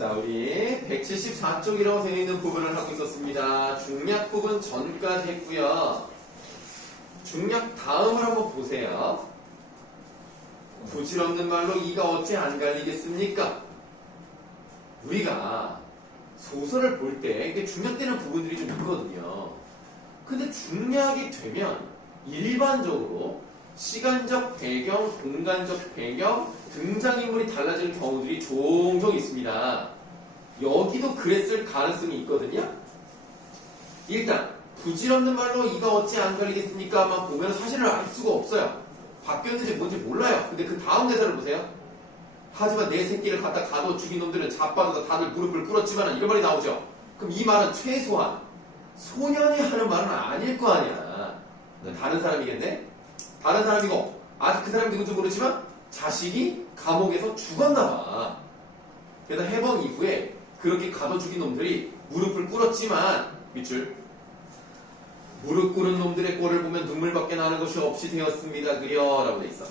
자, 우리 174쪽이라고 되어 있는 부분을 하고 있었습니다. 중략 부분 전까지 했고요. 중략 다음을 한번 보세요. 부질없는 말로 이가 어찌 안 갈리겠습니까? 우리가 소설을 볼 때 이게 중략되는 부분들이 좀 있거든요. 근데 중략이 되면 일반적으로 시간적 배경, 공간적 배경, 등장인물이 달라지는 경우들이 종종 있습니다. 여기도 그랬을 가능성이 있거든요. 일단 부질없는 말로 이가 어찌 안 갈리겠습니까? 만 보면 사실을 알 수가 없어요. 바뀌었는지 뭔지 몰라요. 근데 그 다음 대사를 보세요. 하지만 내 새끼를 갖다 가둬 죽인 놈들은 자빠져서 다들 무릎을 꿇었지만 이런 말이 나오죠. 그럼 이 말은 최소한 소년이 하는 말은 아닐 거 아니야. 다른 사람이겠네? 다른 사람이고 아직 그 사람이 누군지 모르지만 자식이 감옥에서 죽었나 봐. 그래서 해방 이후에 그렇게 가둬 죽인 놈들이 무릎을 꿇었지만 밑줄 무릎 꿇은 놈들의 꼴을 보면 눈물밖에 나는 것이 없이 되었습니다. 그려 라고 돼 있어.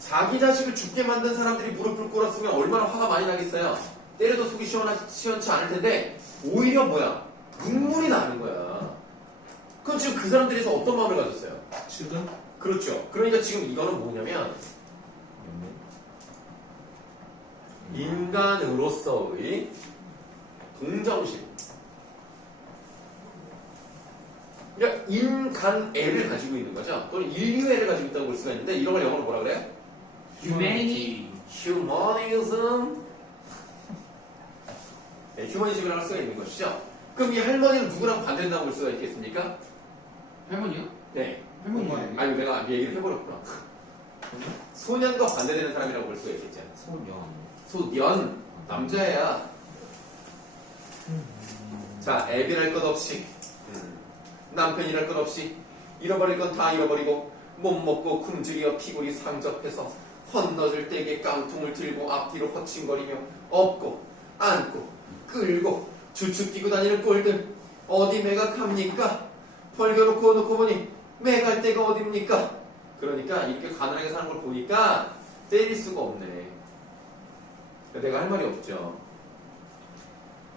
자기 자식을 죽게 만든 사람들이 무릎을 꿇었으면 얼마나 화가 많이 나겠어요. 때려도 속이 시원치 않을 텐데 오히려 뭐야? 눈물이 나는 거야. 그럼 지금 그 사람들에서 어떤 마음을 가졌어요? 지금? 그렇죠. 그러니까 지금 이거는 뭐냐면 인간으로서의 동정심. 그러니까 인간애를 가지고 있는 거죠. 또는 인류애를 가지고 있다고 볼 수가 있는데 이런 걸 영어로 뭐라 그래요? Humanity. 휴머니즘. 네, 휴머니즘이라고 할 수가 있는 것이죠. 그럼 이 할머니는 누구랑 반대된다고 볼 수가 있겠습니까? 할머니요? 네. 할머니 아니에요? 아니 내가 얘기를 해버렸구나. 소년과 반대되는 사람이라고 볼 수가 있겠죠. 소년. 남자애야. 자, 애비랄 것 없이 남편이랄 것 없이 잃어버릴 건 다 잃어버리고 못 먹고 굶주려 피골이 상접해서 건너질 때에 깡통을 들고 앞뒤로 허칭거리며 업고 안고 끌고 주축 끼고 다니는 꼴들 어디 매각합니까? 벌겨놓고 놓고 보니 매갈 데가 어딥니까? 그러니까 이렇게 가난하게 사는 걸 보니까 때릴 수가 없네. 내가 할 말이 없죠.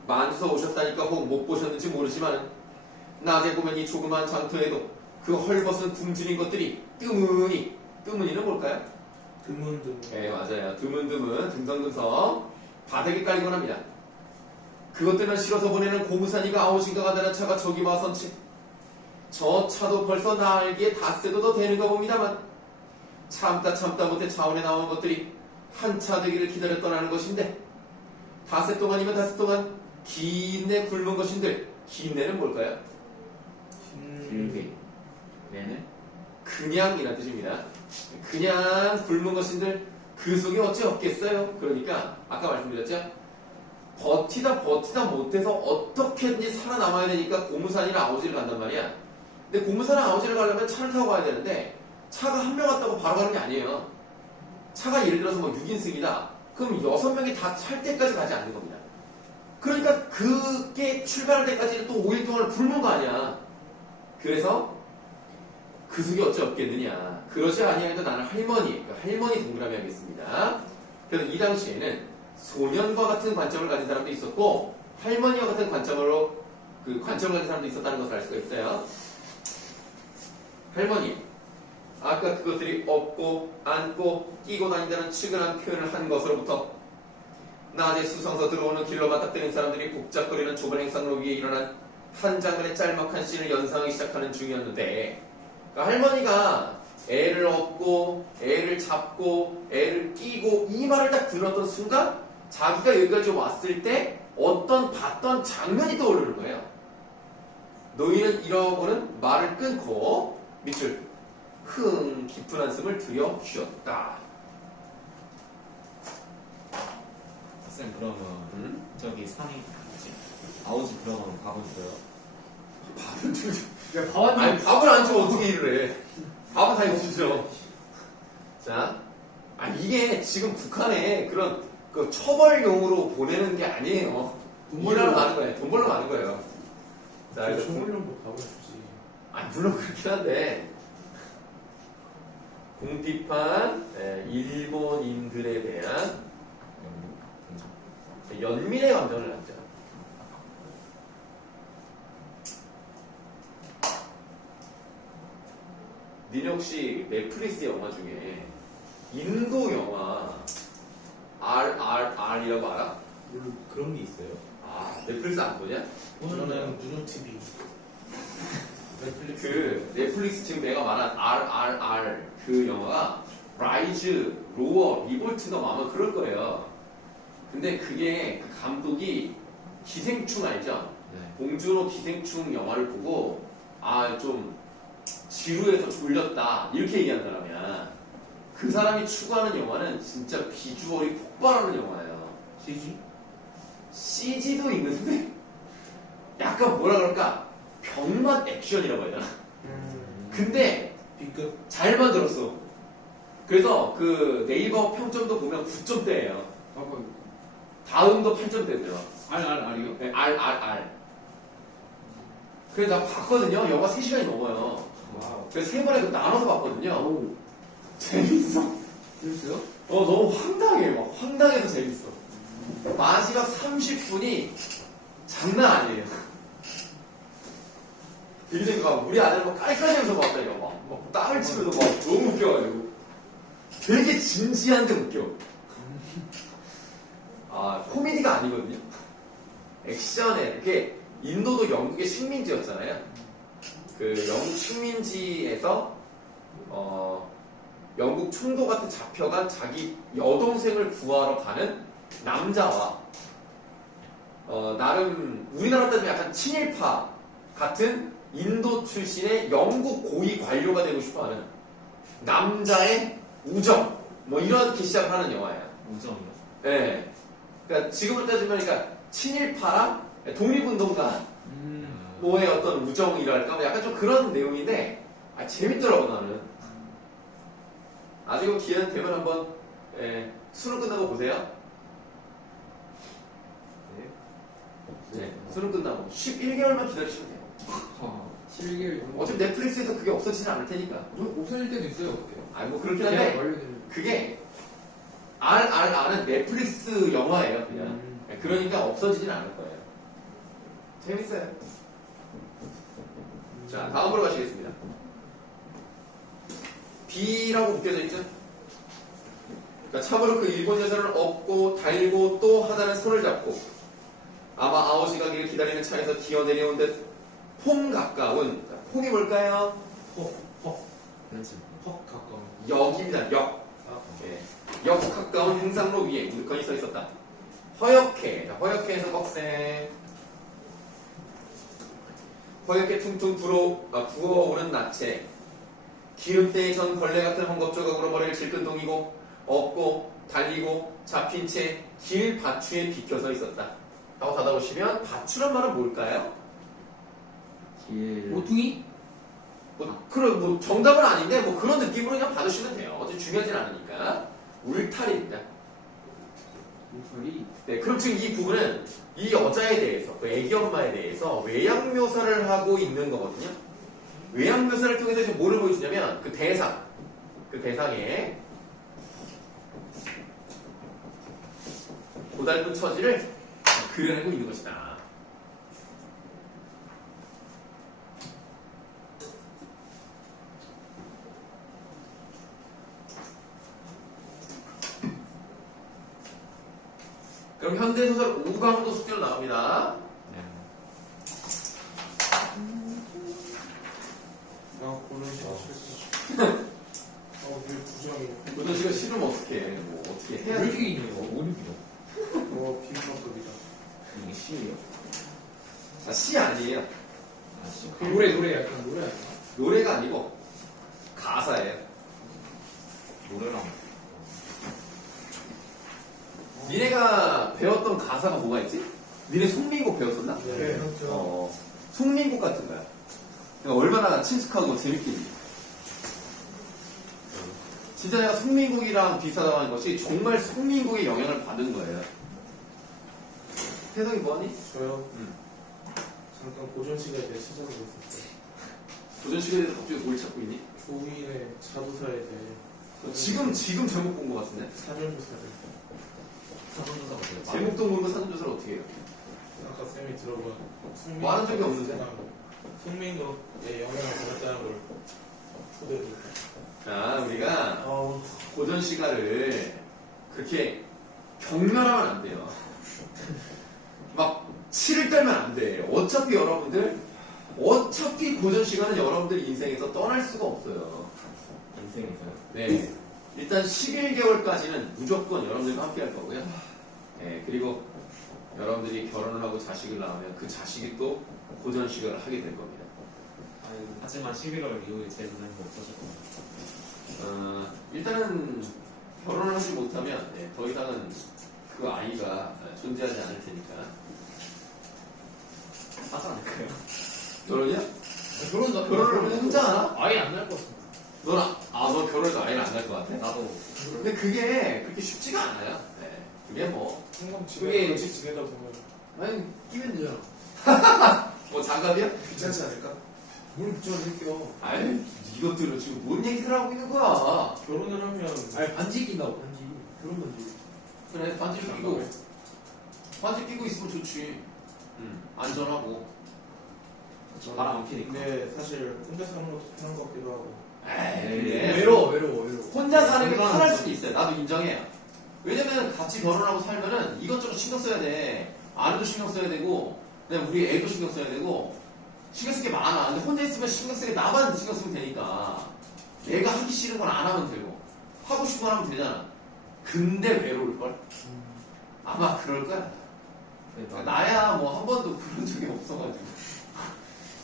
만수서 오셨다니까 혹 못 보셨는지 모르지만 낮에 보면 이 조그만 장터에도 그 헐벗은 굶주린 것들이 뜨문이는 뭘까요? 드문드문. 네, 맞아요. 드문드문 듬성듬성 바닥에 깔리곤 합니다. 그것들만 실어서 보내는 고무산이가 아우신가 가다는 차가 저기 와선치 저 차도 벌써 날기에 닷새도 더 되는가 봅니다만 참다 못해 차원에 나온 것들이 한 차 되기를 기다려 떠나는 것인데 닷새 동안이면 닷새 동안 긴 내 굶은 것인들 긴 내는 뭘까요? 길게 내는 그냥이란 뜻입니다. 그냥 굶은 것인들 그 속에 어찌 없겠어요? 그러니까 아까 말씀드렸죠? 버티다 못해서 어떻게든지 살아남아야 되니까 고무산이나 아우지를 간단 말이야. 근데 고무산이나 아우지를 가려면 차를 타고 가야 되는데 차가 한 명 왔다고 바로 가는 게 아니에요. 차가 예를 들어서 뭐 6인승이다. 그럼 6명이 다 찰 때까지 가지 않는 겁니다. 그러니까 그게 출발할 때까지 또 5일 동안 굶은 거 아니야. 그래서 그 속에 어찌 없겠느냐. 그러지 아니하여도 나는 할머니, 그러니까 할머니 동그라미 하겠습니다. 그래서 이 당시에는 소년과 같은 관점을 가진 사람도 있었고 할머니와 같은 관점을 가진 사람도 있었다는 것을 알 수가 있어요. 할머니, 아까 그것들이 업고 안고 끼고 다닌다는 측은한 표현을 한 것으로부터 낮에 수성서 들어오는 길로 맞닥뜨린 사람들이 복잡거리는 좁은 행상로 위에 일어난 한 장면의 짤막한 씬을 연상하기 시작하는 중이었는데 그러니까 할머니가 애를 업고 애를 잡고 애를 끼고 이 말을 딱 들었던 순간 자기가 여기까지 왔을 때 어떤 봤던 장면이 떠오르는 거예요. 너희는 이러고는 말을 끊고 밑줄 깊은 한숨을 들여 쉬었다. 쌤 그러면 저기 산이 뭐지? 아우지 들어가면 밥은 줘요? 밥은 주죠. 야, 밥안 아니 밥을 안 주면 어떻게 일을 해? 밥은 다 주죠. 자, 이게 지금 북한에 그런 그 처벌용으로 보내는 게 아니에요. 일하러 가는 거예요. 돈 벌러 가는 거예요. 자, 이제 총물용도 밥을 주지. 물론 그렇긴 한데 궁핍한 일본인들에 대한 연민의 감정을 갖죠. 니네 혹시 넷플릭스 영화 중에 인도 영화 RRR이라고 알아? 물론 그런 게 있어요. 아, 넷플릭스 안 보냐? 저는 누누 TV. 넷플릭스. 그 넷플릭스 지금 내가 말한 RRR 그 영화가 라이즈, 로어, 리볼트가 아마 그럴 거예요. 근데 그게 그 감독이 기생충 알죠? 네. 봉준호 기생충 영화를 보고 아 좀 지루해서 졸렸다 이렇게 얘기한 사람이야. 그 사람이 추구하는 영화는 진짜 비주얼이 폭발하는 영화예요. CG? CG도 있는데 약간 뭐라 그럴까 병맛 액션이라고 해야 되나? 근데 B급. 잘 만들었어. 그래서 그 네이버 평점도 보면 9점대예요. 봐봐. 다음도 8점대고요. RRR이요? 네, RRR. 그래서 나 봤거든요. 영화 3시간이 넘어요. 와우. 그래서 3번에 나눠서 봤거든요. 오. 재밌어. 재밌어요? 너무 황당해. 막 황당해서 재밌어. 마지막 30분이 장난 아니에요. 굉장히 막 우리 아들 막 깔깔대면서 봤다니까. 막 땀을 치면서 막 너무 웃겨가지고. 되게 진지한데 웃겨. 아, 코미디가 아니거든요. 액션에, 이렇게, 인도도 영국의 식민지였잖아요. 그 영국 식민지에서, 영국 총독한테 잡혀간 자기 여동생을 구하러 가는 남자와, 나름, 우리나라 따지면 약간 친일파 같은 인도 출신의 영국 고위 관료가 되고 싶어 하는 남자의 우정, 뭐 이렇게 시작하는 영화예요. 우정이요? 예. 그러니까 지금으로 따지면 그러니까 친일파랑 독립운동가 뭐의 어떤 우정이랄까 뭐 약간 좀 그런 내용인데 재밌더라고 나는. 나중에 기회는 되면 한번 수능 끝나고 보세요. 네, 수능 끝나고 11개월만 기다리시면 돼요. 아, 7개월 정도. 어차피 넷플릭스에서 그게 없어지진 않을 테니까. 없어질 때도 있어요, 어때요? 아니 뭐 그렇긴 계약 한데 완료되는. 그게 RRR은 넷플릭스 영화예요 그냥. 그러니까 없어지진 않을 거예요. 재밌어요. 자, 다음으로 가시겠습니다. B라고 묶여져 있죠? 그러니까 참으로 그 일본 여자를 업고 달고 또 하나는 손을 잡고 아마 아오시 가기를 기다리는 차에서 기어내려온 듯 폼 가까운 폼이 뭘까요? 그렇지. 퍽 가까운. 역입니다. 역. 아, 네. 역 가까운 행상로 위에 우두커니 서 있었다. 허옇게. 자, 허옇게에서 꺽쇠. 허옇게 퉁퉁 부어오른 나체. 기름때에 전 벌레 같은 헝겊조각으로 머리를 질끈동이고 업고 달리고 잡힌 채 길 밭추에 비켜서 있었다. 하고 닫아보시면 밭추란 말은 뭘까요? 길. 모퉁이? 뭐 정답은 아닌데 뭐 그런 느낌으로 그냥 받으시면 돼요. 어차피 중요하진 않으니까. 울타리입니다. 모퉁이. 네, 그럼 지금 이 부분은 이 여자에 대해서, 그 애기 엄마에 대해서 외양 묘사를 하고 있는 거거든요. 외양 묘사를 통해서 지금 뭐를 보여주냐면 그 대상에 고달픈 처지를 그려내고 있는 것이다. 그럼 현대소설 5강도 숙제로 나옵니다. 네. 나 고른시가 실수. 왜 부정이? 고전 씨가 싫으면 어떻게 해? 뭐 어떻게 왜 해야 이렇게 있냐, 이거? 오류기로. 비빔밥급이다. 이게 C예요? 자, 시 아니에요. 아, C. 노래 약간 노래 아니야? 노래가 아니고 가사예요. 노래랑. 니네가 배웠던 가사가 뭐가 있지? 니네 송민곡 배웠었나? 네, 그렇죠. 송민곡 같은 거야. 그러니까 얼마나 친숙하고 재밌겠니? 진짜 내가 송민국이랑 비슷하다고 하는 것이 정말 송민국의 영향을 받은 거예요. 태성이 뭐하니? 저요? 응. 잠깐 고전 시간에 대해 찾아보고 있었어요. 도전식에 대해서 갑자기 뭘 찾고 있니? 조인의 자두사에 대해 지금 제목 본 것 같은데? 사전조사를. 사전조사가 되게 많아요. 제목도 모르고 사전조사를 어떻게 해요? 아까 쌤이 들어본 승민 말한 적이 없는데? 승민도의 영향을 받았다는 걸 토대로. 자, 우리가 아우 고전 시가를 그렇게 경멸하면 안 돼요. 막 치를 깔면 안 돼. 어차피 여러분들, 어차피 고전 시간은 여러분들 인생에서 떠날 수가 없어요. 인생에서요. 네. 일단 11개월까지는 무조건 여러분들과 함께 할 거고요. 네, 그리고 여러분들이 결혼을 하고 자식을 낳으면 그 자식이 또 고전 시간을 하게 될 겁니다. 하지만 11월 이후에 제 눈에는 없어질 겁니다. 일단은 결혼을 하지 못하면 네, 더 이상은 그 아이가 존재하지 않을 테니까. 하지 않을까요? 결혼이야? 결혼도 결혼을 혼자 하나? 아예 안 날 것 같습니다. 너 결혼해서 아이를 안 낳을 것 같아? 나도 근데 그게 그렇게 쉽지가 않아요. 네. 그게 뭐, 한번 그게- 집에 같이 지내다 보면 아니 끼면 되잖아. 뭐 장갑이야? 귀찮지 않을까? 뭘 붙여줄게요. 아이, 이것들은 지금 뭔 얘기들 하고 있는 거야? 결혼을 하면 아니 반지 낀다고 반지. 결혼 반지. 그래, 반지를 끼고, 반지 끼고 있으면 좋지. 안전하고. 바람 안 피니까. 근데 사실 혼자 사는 것도 편한 것 같기도 하고. 에이, 네. 근데 외로워. 혼자 사는 게 건강한 편할 거. 수도 있어요. 나도 인정해요. 왜냐면 같이 결혼하고 살면은 이것저것 신경 써야 돼. 아내도 신경 써야 되고, 그다음에 우리 애도 신경 써야 되고, 신경 쓸 게 많아. 근데 혼자 있으면 신경 쓰게 나만 신경 쓰면 되니까. 내가 하기 싫은 건 안 하면 되고, 하고 싶은 건 하면 되잖아. 근데 외로울걸? 아마 그럴 거야. 나야 뭐 한 번도 그런 적이 없어가지고.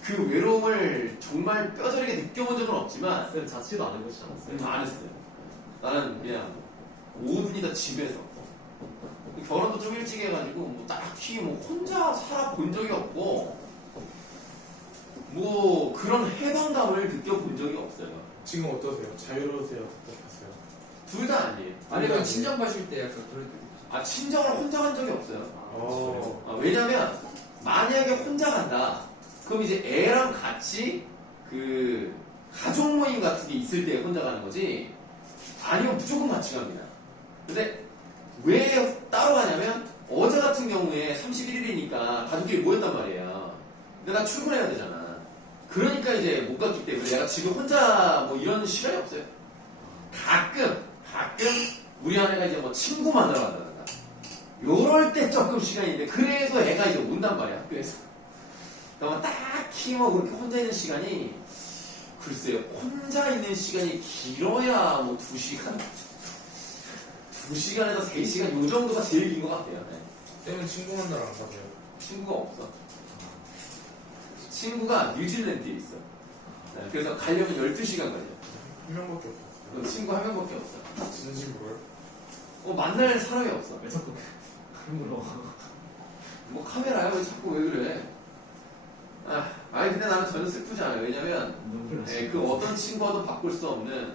그 외로움을 정말 뼈저리게 느껴본 적은 없지만, 쌤 자취도 안 해보시지 않았어요? 안 했어요. 나는 그냥 모든 다 집에서. 결혼도 좀 일찍 해가지고 뭐 딱히 뭐 혼자 살아본 적이 없고 뭐 그런 해방감을 느껴본 적이 없어요. 지금 어떠세요? 자유로우세요? 답답하세요? 둘 다 아니에요. 아니면 친정 가실 때 약간 그럴 때. 아 친정을 혼자 간 적이 없어요. 왜냐면 만약에 혼자 간다. 그럼 이제 애랑 같이 그 가족 모임 같은 게 있을 때 혼자 가는 거지. 아니면 무조건 같이 갑니다. 근데 왜 따로 가냐면 어제 같은 경우에 31일이니까 가족끼리 모였단 말이에요. 근데 나 출근해야 되잖아. 그러니까 이제 못 갔기 때문에 내가 지금 혼자 뭐 이런 시간이 없어요. 가끔 우리 아내가 이제 뭐 친구 만나러 간다든가 요럴 때 조금 시간이 있는데 그래서 애가 이제 온단 말이야 학교에서. 그러면 딱히 뭐 그렇게 혼자 있는 시간이 글쎄요 혼자 있는 시간이 길어야 뭐 2시간 2시간에서 3시간 요 정도가 제일 긴 것 같아요. 네. 쌤은 친구 만나러 안 가세요? 친구가 없어. 친구가 뉴질랜드에 있어. 네, 그래서 가려면 12시간 걸려. 한 명밖에 없었어요. 친구 한 명밖에 없어. 진심으로요? 만날 사람이 없어. 왜 자꾸 물어? 뭐 카메라야 왜 자꾸 왜 그래? 아니 근데 나는 전혀 슬프지 않아요. 왜냐면 눈물 나시. 네, 그 어떤 친구와도 바꿀 수 없는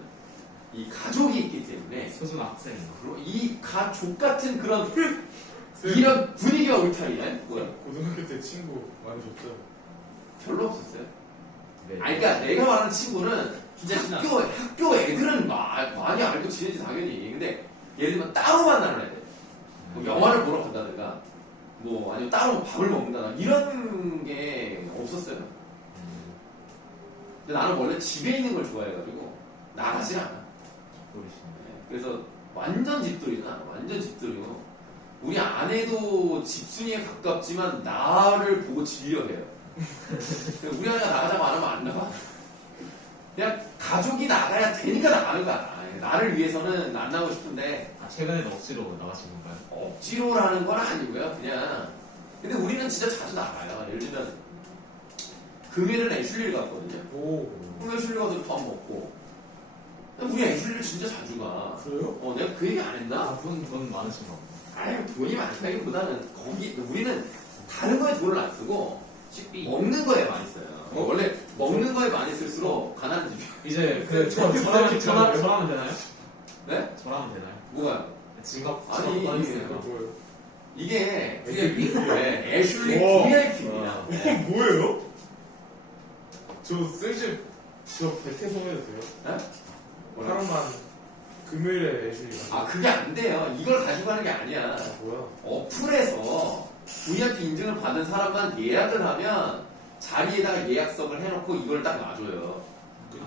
이 가족이 있기 때문에 소중한 학생인가? 그리고 이 가족 같은 그런 이런 분위기가 울타리네. 뭐야? 고등학교 때 친구 많으셨죠? 별로 없었어요. 네. 아니 그러니까 내가 말하는 친구는 진짜 친한. 학교 애들은 많이 알고 지내지 당연히. 근데 예를 들면 따로 만나는 애들, 뭐 영화를 보러 간다든가, 뭐 아니면 따로 밥을 먹는다든가 이런 게 없었어요. 근데 나는 원래 집에 있는 걸 좋아해가지고 나가질 않아. 모르시네. 그래서 완전 집돌이는 않아. 완전 집돌이고 우리 아내도 집순이에 가깝지만 나를 보고 질려해요. 우리 아내가 나가자고 안 하면 안 나가. 그냥 가족이 나가야 되니까 나가는 거야. 나를 위해서는 안 나가고 싶은데 최근에는 억지로 나가신 건가요? 억지로라는 건 아니고요. 그냥 근데 우리는 진짜 자주 나가요. 예를 들면 금요일은 애슐리를 갔거든요. 오 그럼 애슐리 가서 밥 먹고 우리 애슐리를 진짜 자주 가. 그래요? 내가 그 얘기 안 했나? 돈 많으신가 보다. 아니 돈이 많다기보다는 거기 우리는 다른 거에 돈을 안 쓰고 식비. 먹는 거에 많이 써요. 원래 먹는 거에 많이 쓸수록 가난한 집이야. 이제 저라면 되나요? 네? 저라면 되나요? 뭐가요? 지갑 아니, 그거 다니세요? 뭐예요? 이게 VIP? 네, 애슐리 우와. VIP입니다. 이건 뭐예요? 저 쌤집 저 백태 소매도 돼요? 네? 하루만 금요일에 애슐리가. 아 그게 안 돼요. 이걸 가지고 가는 게 아니야. 뭐야? 어플에서 VIP 인증을 받은 사람만 예약을 하면 자리에다가 예약성을 해놓고 이걸 딱 놔줘요.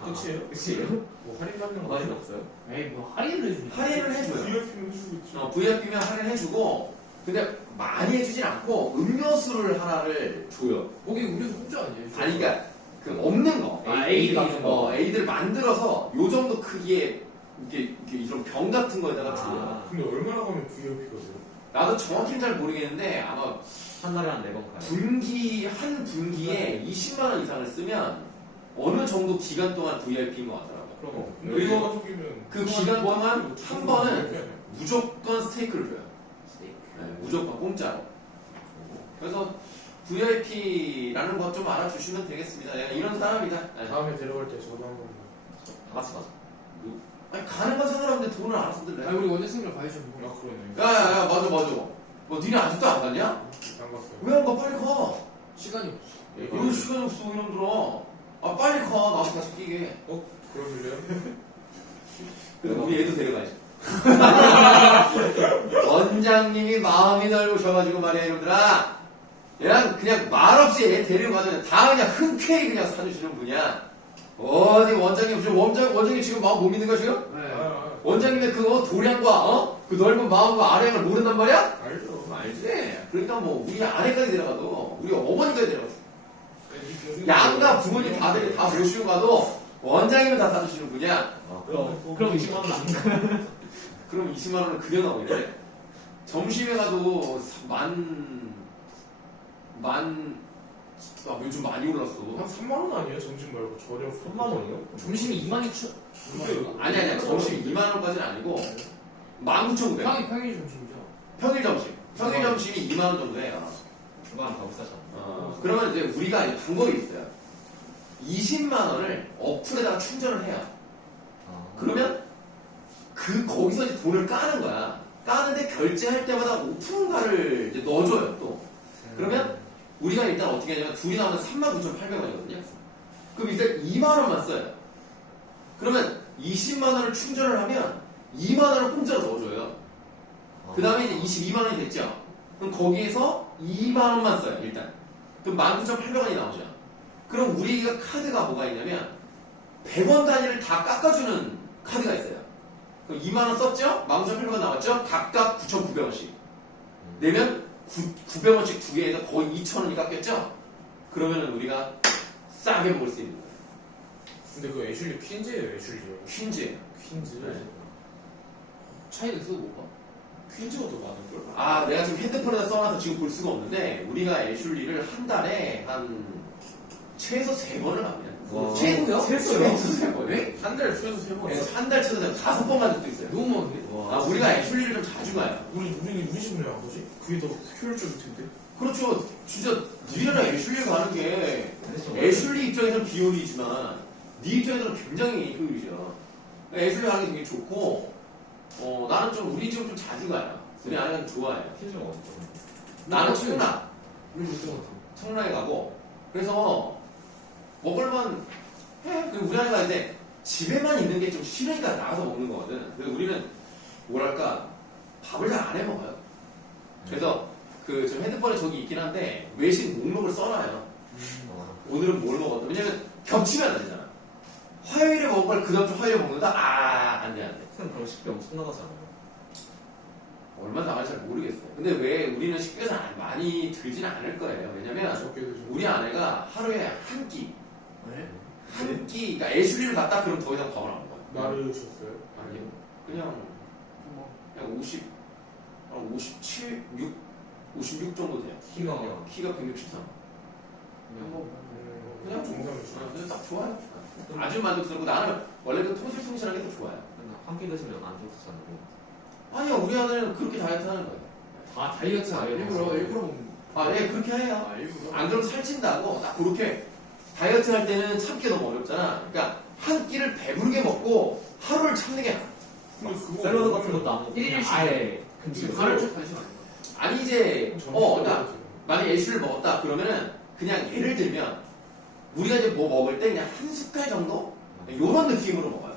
끝이에요? 그치? 뭐 할인 받는 거 많이 없어요? 에이 뭐 할인을 해주니. 할인을 해줘요. VIP는 해주고 있죠. VIP면 할인해주고 근데 많이 해주진 않고 음료수를 하나를 줘요. 거기 우리도 공짜 아니에요? 아니 그러니까 그 없는 거 에이드 같은 거. 에이드를 만들어서 요 정도 크기의 이렇게 이런 병 같은 거에다가 줘요. 아, 근데 얼마나 가면 VIP가 돼요? 나도 정확히는 잘 모르겠는데 아마 한 달에 한 4번 가요. 한 분기에 20만 원 이상을 쓰면 어느 정도 기간 동안 VIP인 것 같더라고. 그럼 근데 그리고 이거 가족이면 그 기간 동안 한 번은 무조건 스테이크를 줘요. 스테이크. 네, 무조건 공짜로. 그래서 VIP라는 것 좀 알아주시면 되겠습니다. 내가 이런 사람이다. 네. 다음에 데려갈 때 저도 한번. 다 같이 가자. 아니, 가는 건 상관없는데 돈을 알아서 들래. 아니 우리 원장생이랑 가야죠. 아 그러네. 야야야 맞아. 뭐 니네 아직도 안 갔냐? 안 갔어요. 왜 안 가? 빨리 가. 시간이 없어. 왜 시간이 없어 이놈들아. 아 빨리 가. 나도 같이 끼게. 그러실래요? 근데 우리 애도 데려가야지. 원장님이 마음이 넓으셔가지고 말이야 이놈들아. 그냥 말없이 애 데리고 가면 다 그냥 흔쾌히 그냥 사주시는 분이야. 어디 원장님 지금 원장님 지금 마음 못 믿는 거야 지금? 네. 원장님의 그 도량과 그 넓은 마음과 아량을 모른단 말이야? 알죠. 알지. 그러니까 뭐 우리 아내까지 데려가도 우리 어머니까지 데려가도 양가 부모님 다들 다 모시고 가도 원장님은 다 사주시는 분이야. 그럼 20만 원 안 가. 그럼 20만 원은 그려 나오겠네. 점심에 가도 요즘 많이 올랐어. 한 3만 원 아니에요? 점심 말고 저녁 3만 원이요? 점심이 2만 2천. 아니야 점심 2만 원까지는 아니고 19,900원. 평일 점심이죠. 평일 점심이 2만 원 정도 해요. 중간 더 비싸잖아. 그러면 이제 우리가 방법이 있어요. 20만 원을 어플에다가 충전을 해요. 그러면 거기서 이제 돈을 까는 거야. 까는데 결제할 때마다 오픈가를 이제 넣어줘요 또. 그러면 우리가 일단 어떻게 하냐면 둘이 나오면 39,800원이거든요. 그럼 일단 2만 원만 써요. 그러면 20만 원을 충전을 하면 2만 원을 공짜로 넣어줘요. 그 다음에 이제 22만 원이 됐죠. 그럼 거기에서 2만 원만 써요 일단. 그럼 19,800원이 나오죠. 그럼 우리가 카드가 뭐가 있냐면 100원 단위를 다 깎아주는 카드가 있어요. 그럼 2만 원 썼죠? 19,800원 나왔죠? 각각 9,900원씩. 내면 900원씩 두 개에서 거의 2,000원이 깎였죠? 그러면은 우리가 싸게 먹을 수 있는 거예요. 근데 그 애슐리 퀸즈예요, 애슐리요. 퀸즈예요. 퀸즈. 네. 차이가 있어도 못 봐. 퀸즈가 더 많을걸? 아, 내가 지금 핸드폰에다 써놔서 지금 볼 수가 없는데 우리가 애슐리를 한 달에 한 최소 3번을 갑니다. 와. 최소요? 최소 3번. 네? 한 달 최소 3번. 한 달 최소 5번 간 적도 있어요. 너무 많은데? 아, 우리가 애슐리를 좀 자주 가요. 우리 집은 왜안 가지? 그게 더 효율적일 텐데. 그렇죠. 진짜 니네랑 애슐리 가는 게 애슐리 입장에서는 비효율이지만 네 입장에서는 굉장히 효율이죠. 애슐리 가는 게 되게 좋고 나는 좀 우리 집은 좀 자주 가요. 우리 아내가 좀 좋아해요. 퀴즈가 어떤 나는 청라. 우리 못 들어갔어. 청라에 가고 그래서 먹을만 해. 그리고 우리 아내가 이제 집에만 있는 게 좀 싫으니까 나가서 먹는 거거든. 그래서 우리는 뭐랄까 밥을 잘 안 해 먹어요. 그래서 그 저 핸드폰에 저기 있긴 한데 외식 목록을 써놔요. 오늘은 뭘 먹었다. 왜냐면 겹치면 안 되잖아. 화요일에 먹을 걸 그 다음 주 화요일에 먹는다? 안 돼, 안 돼. 쌤 그럼 식비 엄청 나가지 않아요? 얼마나 나갈지 잘 모르겠어요. 근데 왜 우리는 식비가 잘 많이 들지는 않을 거예요. 왜냐면 적게 드죠. 우리 아내가 하루에 한 끼, 네? 그러니까 애슐리를 갔다 그럼 더 이상 밥을 안 먹어요. 나르셨어요? 아니요. 그냥 57, 56 정도 돼요. 키가 키가 163. 그냥 정상이죠. 그냥 딱 좋아요. 아주 만족스럽고 나는 원래 그 통실통실한 게 더 좋아요. 한 끼 드시면 안 좋잖아요. 아니요, 우리 아내는 그렇게 다이어트 하는 거예요. 아 다이어트 일부러 먹는 거. 아, 예, 그렇게 해요. 아 일부러. 안 그러면 살찐다고 딱 그렇게 다이어트 할 때는 참기 너무 어렵잖아. 그러니까 한 끼를 배부르게 먹고 하루를 참는 게 나아. 근데 그거 샐러드 같은 것도 안 먹고 일일씩. 아예 지금 금지로 하루 쪽 관심 아니야. 아니 이제 나 그러니까 만약에 애슐리를 먹었다 그러면은 그냥 예를 들면 우리가 이제 뭐 먹을 때 그냥 한 숟갈 정도? 요런 느낌으로 먹어요.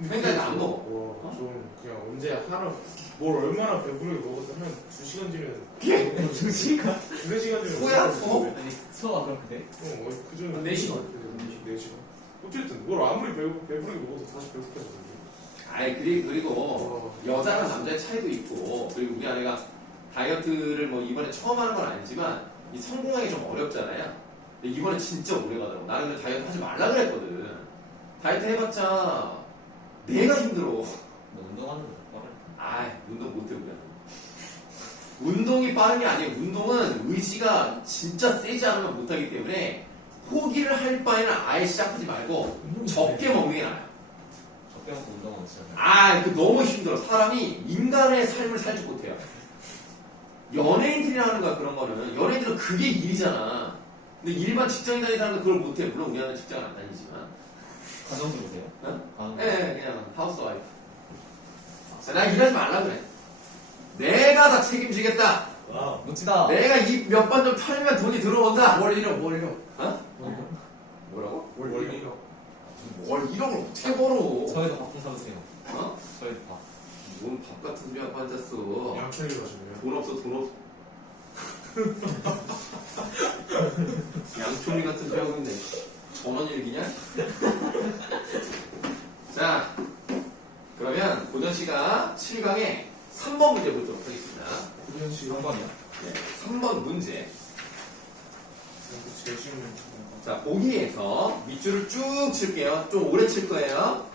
생각이 안 먹어. 와, 좀 그냥 언제 하루 뭘 얼마나 배부르게 먹어도 한 2시간 뒤면 2시간? 2시간 뒤면 소야? 먹을 수 소? 있는데. 아니 수어가 그렇게 돼? 그 전에 4시간. 4시간. 어쨌든 뭘 아무리 배부르게 먹어도 다시 배고파지는데. 아이 그리고 여자랑 남자의 차이도 있고 그리고 우리 아내가 다이어트를 뭐 이번에 처음 하는 건 아니지만 이 성공하기 좀 어렵잖아요. 근데 이번에 진짜 오래 가더라고. 나는 근데 다이어트 하지 말라 그랬거든. 다이어트 해봤자 내가 힘들어. 너 운동하는 거 빠르 아, 운동 못해 우리 아내. 운동이 빠른 게 아니에요. 운동은 의지가 진짜 세지 않으면 못하기 때문에 포기를 할 바에는 아예 시작하지 말고 적게 먹는 게 나아요. 적게 먹고 운동하면 진짜 아, 그 너무 힘들어. 사람이 인간의 삶을 살지 못해요. 연예인들이나 하는 거야, 그런 거는. 연예인들은 그게 일이잖아. 근데 일반 직장인 다니는 사람은 그걸 못해. 물론 우리 아는 직장은 안 다니지만. 가정주부세요? 어? 가정 예, 그냥 하우스 와이프. 자, 나 일하지 말라 그래. 내가 다 책임지겠다. 와. 멋지다. 내가 입 몇 번 좀 털면 돈이 들어온다. 뭘 잃어, 뭘 잃어. 어? 뭘 잃어. 뭐라고? 월 1억. 뭘 1억을 어떻게 벌어? 저희도 밥 좀 사주세요. 어? 저희도 밥. 뭔 밥 같은 소리 하고 앉았어. 양천이 가시네요. 돈 없어, 돈 없어. 양총리 같은 소리 하고 있네. 전원일기냐? 자, 그러면 고전시가 7강에 3번 문제 보도록 하겠습니다. 고현 씨 3번이요? 네, 3번 문제. 제일 쉬운 자, 보기에서 밑줄을 쭉 칠게요. 좀 오래 칠 거예요.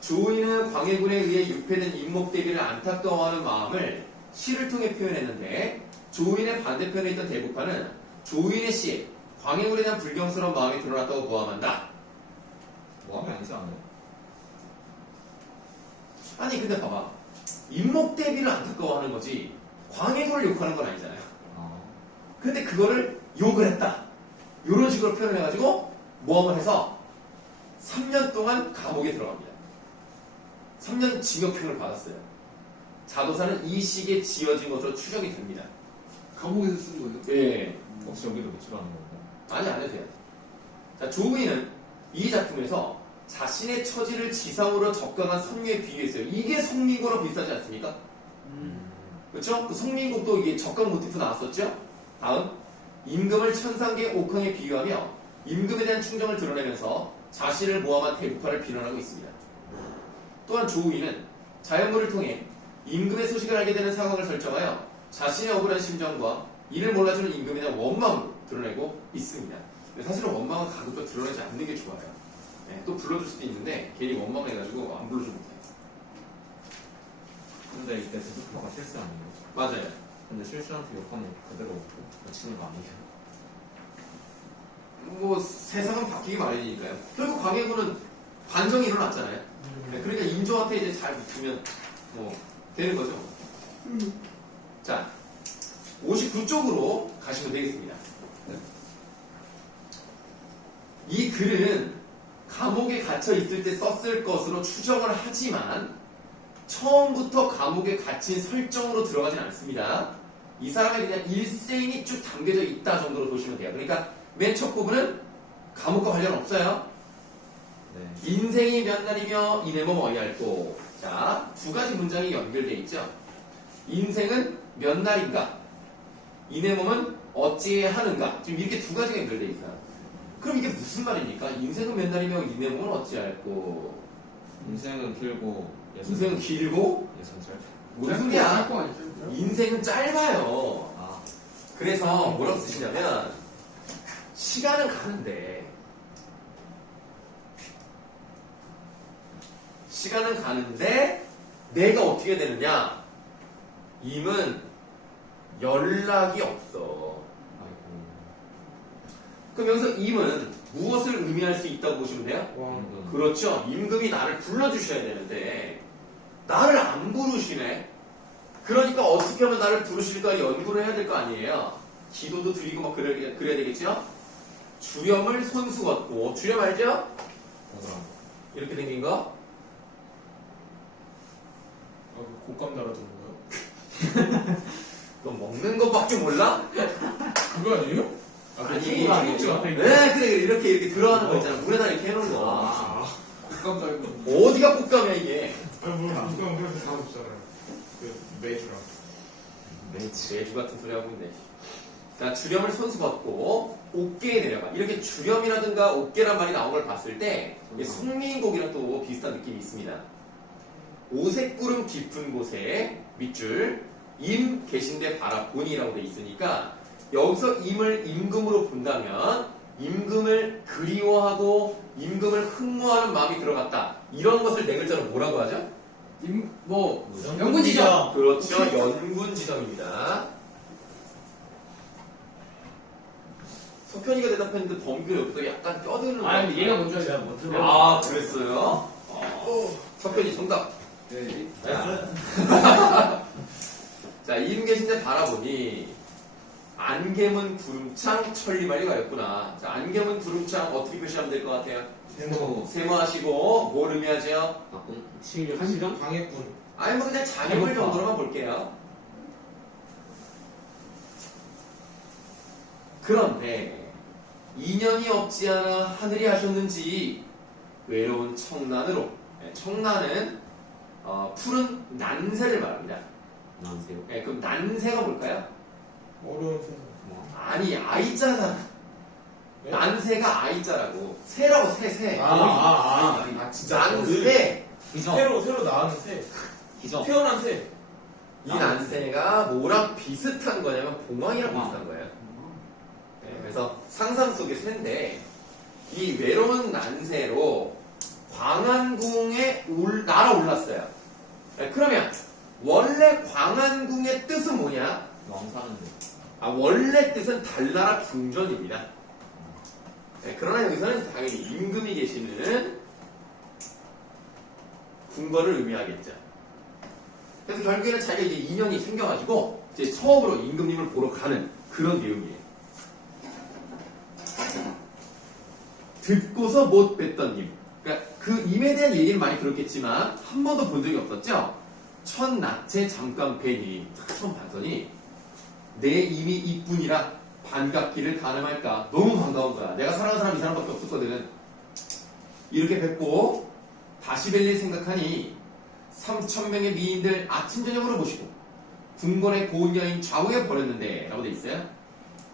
조이는 광해군에 의해 유폐된 임목대비를 안타까워하는 마음을 시를 통해 표현했는데 조인의 반대편에 있던 대북파는 조인의 시에 광해군에 대한 불경스러운 마음이 드러났다고 모함한다. 모함이 아니지 않아요? 아니 근데 봐봐. 임목대비를 안타까워하는 거지 광해군을 욕하는 건 아니잖아요. 아. 근데 그거를 욕을 했다. 이런 식으로 표현해가지고 모함을 해서 3년 동안 감옥에 들어갑니다. 3년 징역형을 받았어요. 자도사는 이 시기에 지어진 것으로 추정이 됩니다. 감옥에서 쓴 거예요? 예. 혹시 여기도 노출하는 건가? 아니 안 해도 돼요. 자, 조의는 이 작품에서 자신의 처지를 지상으로 적강한 선유에 비유했어요. 이게 송민고랑 비슷하지 않습니까? 그렇죠? 그 송민국도 이게 적강 모티프 나왔었죠? 다음, 임금을 천상계 옥황에 비유하며 임금에 대한 충정을 드러내면서 자신을 모함한 대북파를 비난하고 있습니다. 또한 조의는 자연물을 통해 임금의 소식을 알게 되는 상황을 설정하여 자신의 억울한 심정과 이를 몰라주는 임금에 대한 원망을 드러내고 있습니다. 근데 사실은 원망은 가급적 드러내지 않는 게 좋아요. 네, 또 불러줄 수도 있는데 괜히 원망을 해가지고 안 불러주면 돼요. 근데 이때 대두파가 실수 아니에요? 맞아요. 근데 실수한테 욕하는 그대로 고치는 거 아니에요? 뭐 세상은 바뀌기 마련이니까요. 결국 광해군은 반정이 일어났잖아요. 네, 그러니까 인조한테 이제 잘 붙으면 뭐 되는 거죠. 자, 59쪽으로 가시면 되겠습니다. 이 글은 감옥에 갇혀 있을 때 썼을 것으로 추정을 하지만 처음부터 감옥에 갇힌 설정으로 들어가진 않습니다. 이 사람의 그냥 일생이 쭉 담겨져 있다 정도로 보시면 돼요. 그러니까 맨 첫 부분은 감옥과 관련 없어요. 네. 인생이 몇 날이며 이내몸 어이할꼬. 자, 두 가지 문장이 연결되어 있죠. 인생은 몇 날인가? 이내몸은 어찌해야 하는가? 지금 이렇게 두 가지가 연결되어 있어요. 그럼 이게 무슨 말입니까? 인생은 몇 날이며 이내몸은 어찌할꼬? 인생은 길고 인생은 길고 예선 짧고. 무슨 소리야? 거 아니죠? 인생은 짧아요. 아. 그래서 뭐라고 쓰시냐면 시간은 가는데 내가 어떻게 되느냐? 임은 연락이 없어. 아이고. 그럼 여기서 임은 무엇을 의미할 수 있다고 보시면 돼요? 와. 그렇죠. 임금이 나를 불러주셔야 되는데 나를 안 부르시네. 그러니까 어떻게 하면 나를 부르실까 연구를 해야 될 거 아니에요. 기도도 드리고 막 그래야 되겠죠? 주렴을 손수 걷고 주렴 알죠? 맞아. 이렇게 생긴 거? 아, 그 곶감 달아주는 거요? 그럼 먹는 것밖에 몰라? 그거 아니에요? 아니, 친구가 아니죠? 네, 그래 이렇게 들어가는 거 있잖아. 물에다 이렇게 해놓은 거. 아. 국감도 알고. 어디가 복감이야 이게? 아니 뭘 국감 그래서 다 없잖아요. 그 매주랑. 매주 같은 소리 하고 있네. 자, 주렴을 손수 걷고 옥계에 내려가. 이렇게 주렴이라든가 옥계란 말이 나온 걸 봤을 때 송민곡이랑 또 비슷한 느낌이 있습니다. 오색구름 깊은 곳에 밑줄 임 계신데 바라보니라고 돼 있으니까 여기서 임을 임금으로 본다면 임금을 그리워하고 임금을 흠모하는 마음이 들어갔다. 이런 것을 네 글자로 뭐라고 하죠? 연구지점. 그렇죠. 연군지정입니다. 석현이가 대답했는데 범규 여기서 약간 껴드는 거 아니 얘가 먼저 제가 해요. 먼저 아, 그랬어요? 석현이 정답. 네. 자, 임 계신데 바라보니 안개문 구름창 천리말이 가였구나. 자, 안개문 구름창 어떻게 표시하면 될 것 같아요? 세모. 세모하시고 뭘 의미하죠? 실력? 방해꾼. 아니 뭐 그냥 장애물 배고파. 정도로만 볼게요. 그런데 인연이 없지 않아 하늘이 하셨는지 외로운 청난으로, 청난은 푸른 난새를 말합니다. 나오세요. 그럼 난새가 뭘까요? 어려운 세모. 아니 아이자잖아. 네? 난새가 아이자라고. 새라고 새. 진짜. 난새. 기적. 새로 나왔는 새. 기적. 태어난 새. 이 난새가 뭐랑 비슷한 거냐면 봉황이랑 봉황. 비슷한 거예요. 그래서 상상 속의 새인데 이 외로운 난새로 광안궁에 날아올랐어요. 그러면 원래 광안궁의 뜻은 뭐냐? 왕사는데. 원래 뜻은 달나라 궁전입니다. 그러나 여기서는 당연히 임금이 계시는 궁궐을 의미하겠죠. 그래서 결국에는 자기가 이제 인연이 생겨가지고 이제 처음으로 임금님을 보러 가는 그런 내용이에요. 듣고서 못 뵀던 님. 그러니까 그 임에 대한 얘기는 많이 들었겠지만 한 번도 본 적이 없었죠. 첫낯에 잠깐 뵈니 처음 봤더니 내 임이 이뿐이라 반갑기를 가늠할까. 너무 반가운 거야. 내가 사랑하는 사람 이 사람밖에 없었거든. 이렇게 뵙고 다시 뵐 일 생각하니 3,000명의 미인들 아침 저녁으로 모시고 궁궐의 고운 여인 좌우에 버렸는데 라고 돼 있어요.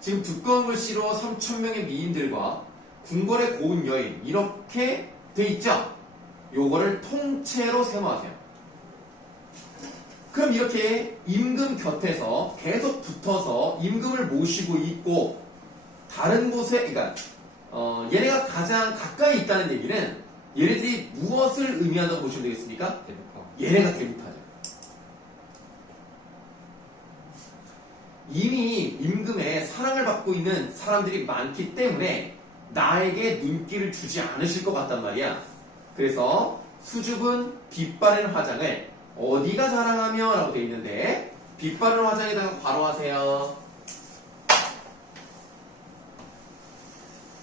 지금 두꺼운 글씨로 3,000명의 미인들과 궁궐의 고운 여인 이렇게 돼 있죠. 요거를 통째로 세모하세요. 그럼 이렇게 임금 곁에서 계속 붙어서 임금을 모시고 있고 다른 곳에 그러니까 얘네가 가장 가까이 있다는 얘기는 얘네들이 무엇을 의미한다고 보시면 되겠습니까? 대북화. 얘네가 대립하죠. 이미 임금의 사랑을 받고 있는 사람들이 많기 때문에 나에게 눈길을 주지 않으실 것 같단 말이야. 그래서 수줍은 빛바랜 화장을 어디가 자랑하며 라고 되어 있는데 빛바랜 화장에다가 괄호하세요.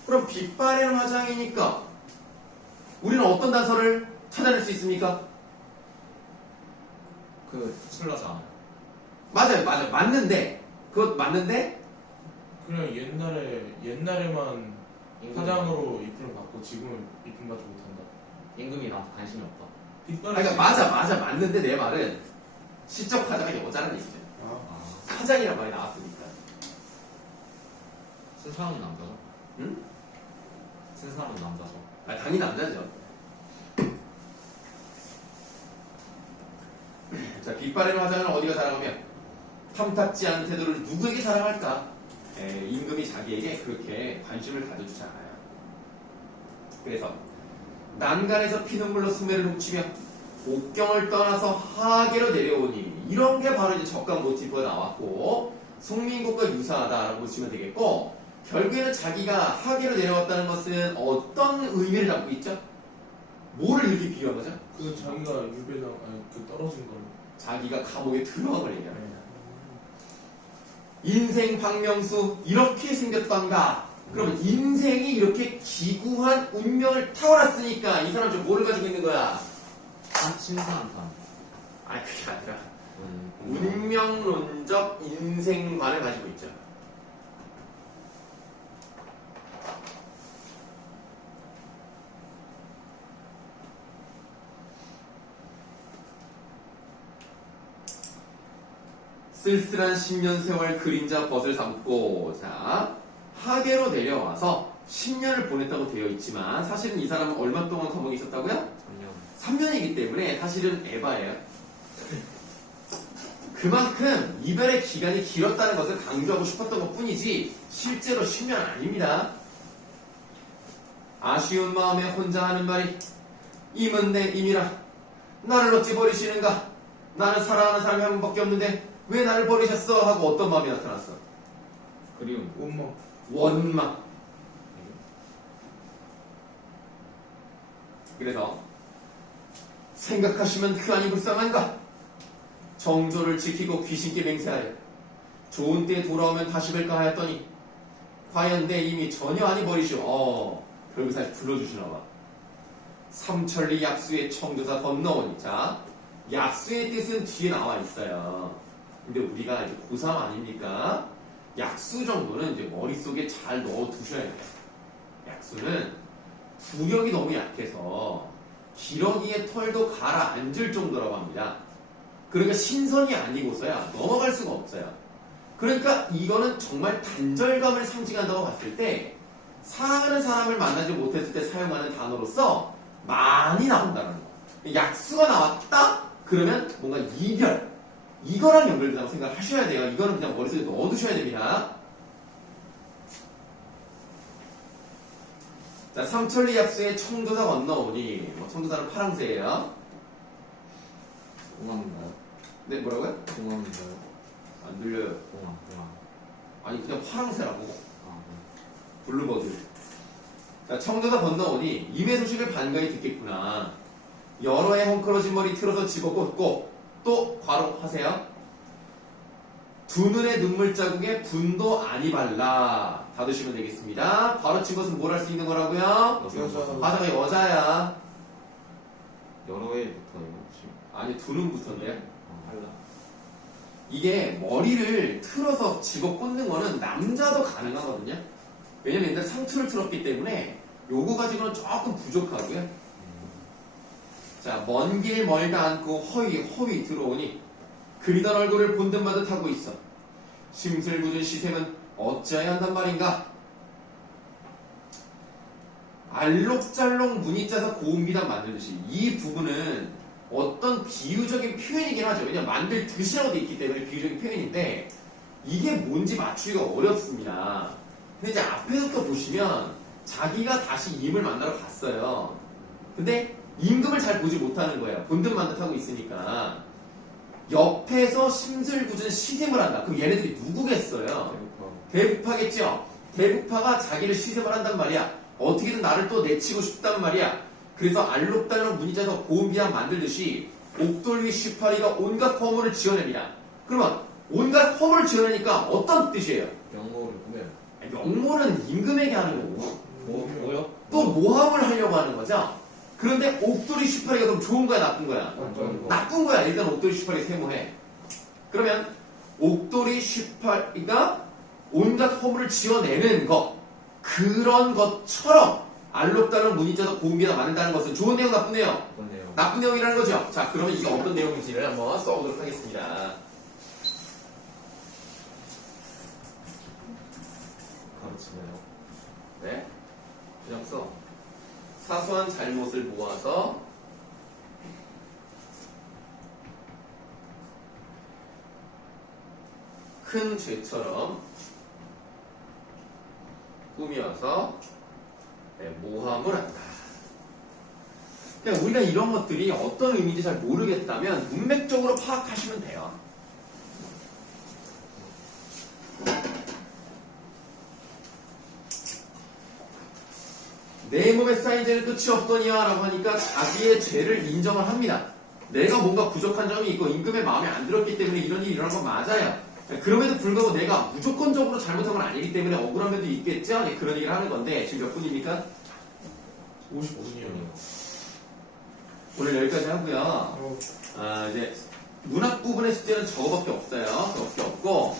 그럼 빛바랜 화장이니까 우리는 어떤 단서를 찾아낼 수 있습니까? 술러지 않아요. 맞아요. 맞는데 그것 맞는데 그냥 옛날에만 화장으로 이쁨을 받고 지금은 이쁨 받지 못한다. 임금이 나한테 관심이 없다. 그러니까 맞아 맞는데 내 말은 시적 화자가 여자라는 얘기죠. 화장이란 말이 나왔으니까. 쓴 사람은 남자죠. 응? 쓴 사람은 남자죠. 당연히 남자죠. 자, 빛바랜 화장은 어디가 자랑하며 탐탁지 않은 태도를 누구에게 자랑할까? 임금이 자기에게 그렇게 관심을 가져주지 않아요. 그래서 난간에서 피눈물로 수매를 훔치며 옥경을 떠나서 하계로 내려오니 이런 게 바로 이제 적강 모티프가 나왔고 송민국과 유사하다라고 보시면 되겠고 결국에는 자기가 하계로 내려왔다는 것은 어떤 의미를 담고 있죠? 뭐를 이렇게 비유한 거죠? 그 자기가 유배당 그 떨어진 걸로. 자기가 감옥에 들어간 걸 얘기합니다. 인생 박명수 이렇게 생겼던가? 그러면 인생이 이렇게 기구한 운명을 타올랐으니까 이 사람 좀 뭐를 가지고 있는 거야? 신사한탄. 아니 그게 아니라 운명론적 인생관을 가지고 있죠. 쓸쓸한 10년 세월 그림자 벗을 삼고 자 하계로 내려와서 10년을 보냈다고 되어 있지만 사실은 이 사람은 얼마 동안 감옥에 있었다고요? 3년이기 때문에 사실은 에바예요. 그만큼 이별의 기간이 길었다는 것을 강조하고 싶었던 것 뿐이지 실제로 10년 아닙니다. 아쉬운 마음에 혼자 하는 말이 임은 내 임이라 나를 어찌 버리시는가? 나는 사랑하는 사람이 한 번밖에 없는데 왜 나를 버리셨어? 하고 어떤 마음이 나타났어? 그리움. 엄마. 원망. 그래서 생각하시면 그 안이 불쌍한가? 정조를 지키고 귀신께 맹세하여 좋은 때에 돌아오면 다시 뵐까 하였더니 과연 내 임이 전혀 아니 버리시오. 별그살 불러주시나봐. 삼천리 약수의 청조사 건너오니 자 약수의 뜻은 뒤에 나와 있어요. 근데 우리가 이제 고3 아닙니까? 약수 정도는 이제 머릿속에 잘 넣어 두셔야 돼요. 약수는 부력이 너무 약해서 기러기의 털도 가라앉을 정도라고 합니다. 그러니까 신선이 아니고서야 넘어갈 수가 없어요. 그러니까 이거는 정말 단절감을 상징한다고 봤을 때 사랑하는 사람을 만나지 못했을 때 사용하는 단어로서 많이 나온다는 거. 약수가 나왔다? 그러면 뭔가 이별 이거랑 연결된다고 생각하셔야 돼요. 이거는 그냥 머릿속에 넣어두셔야 됩니다. 자, 삼천리 약수의 청조사 건너오니 청조사는 파랑새예요. 공항인가요? 네, 뭐라고요? 공항인가요? 안 들려요. 공항. 아니 그냥 파랑새라고. 아, 네. 블루버드. 자, 청조사 건너오니 임의 소식을 반가이 듣겠구나. 여러 해 헝클어진 머리 틀어서 집어꽂고 또 괄호 하세요. 두 눈의 눈물 자국에 분도 아니 발라. 닫으시면 되겠습니다. 괄호 친 것은 뭘 할 수 있는 거라고요? 여자. 화자가 여자야. 여러 회부터요, 혹시? 아니 두 눈부터인데요. 달라. 이게 머리를 틀어서 집어 꽂는 거는 남자도 가능하거든요. 왜냐면 옛날 상투를 틀었기 때문에 요거 가지고는 조금 부족하고요. 자, 먼 길 멀다 않고 허위 들어오니 그리던 얼굴을 본듯 마듯 하고 있어. 심술궂은 시샘은 어찌해야 한단 말인가? 알록달록 무늬 짜서 고운 비단 만들듯이 이 부분은 어떤 비유적인 표현이긴 하죠. 왜냐면 만들 듯이라고 돼 있기 때문에 비유적인 표현인데 이게 뭔지 맞추기가 어렵습니다. 근데 이제 앞에서부터 보시면 자기가 다시 임을 만나러 갔어요. 근데 임금을 잘 보지 못하는 거예요. 본듯 만듯 하고 있으니까. 옆에서 심술궂은 시샘을 한다. 그럼 얘네들이 누구겠어요? 대북파겠죠? 대북파가 자기를 시샘을 한단 말이야. 어떻게든 나를 또 내치고 싶단 말이야. 그래서 알록달록 무늬 짜서 고운 비단 만들듯이 옥돌리 시파리가 온갖 허물을 지어냅니다. 그러면 온갖 허물을 지어내니까 어떤 뜻이에요? 영어를 꾸며요. 영모는 임금에게 하는 거고 뭐요? 또 모함을 하려고 하는 거죠. 그런데 옥돌이 시파리가 그럼 좋은 거야 나쁜 거야? 나쁜 거야. 일단 옥돌이 시파리 세모해. 그러면 옥돌이 시파리가 온갖 허물을 지어내는 것 그런 것처럼 알록달록 무늬 짜서 고운 비단 만든다는 것은 좋은 내용 나쁜 내용? 그건데요. 나쁜 내용이라는 거죠. 자, 그러면 이게 어떤 내용인지를 한번 써보도록 하겠습니다. 가르치네요. 네? 그냥 써. 사소한 잘못을 모아서 큰 죄처럼 꾸며서 모함을 한다. 그러니까 우리가 이런 것들이 어떤 의미인지 잘 모르겠다면 문맥적으로 파악하시면 돼요. 내 몸에 쌓인 죄는 끝이 없더니야 라고 하니까 자기의 죄를 인정을 합니다. 내가 뭔가 부족한 점이 있고 임금의 마음에 안 들었기 때문에 이런 일이 일어난 건 맞아요. 그럼에도 불구하고 내가 무조건적으로 잘못한 건 아니기 때문에 억울한 면도 있겠죠? 네, 그런 얘기를 하는 건데 지금 몇 분입니까? 55분이요. 오늘 여기까지 하고요. 이제 문학 부분의 숙제는 저거밖에 없어요. 저거밖에 없고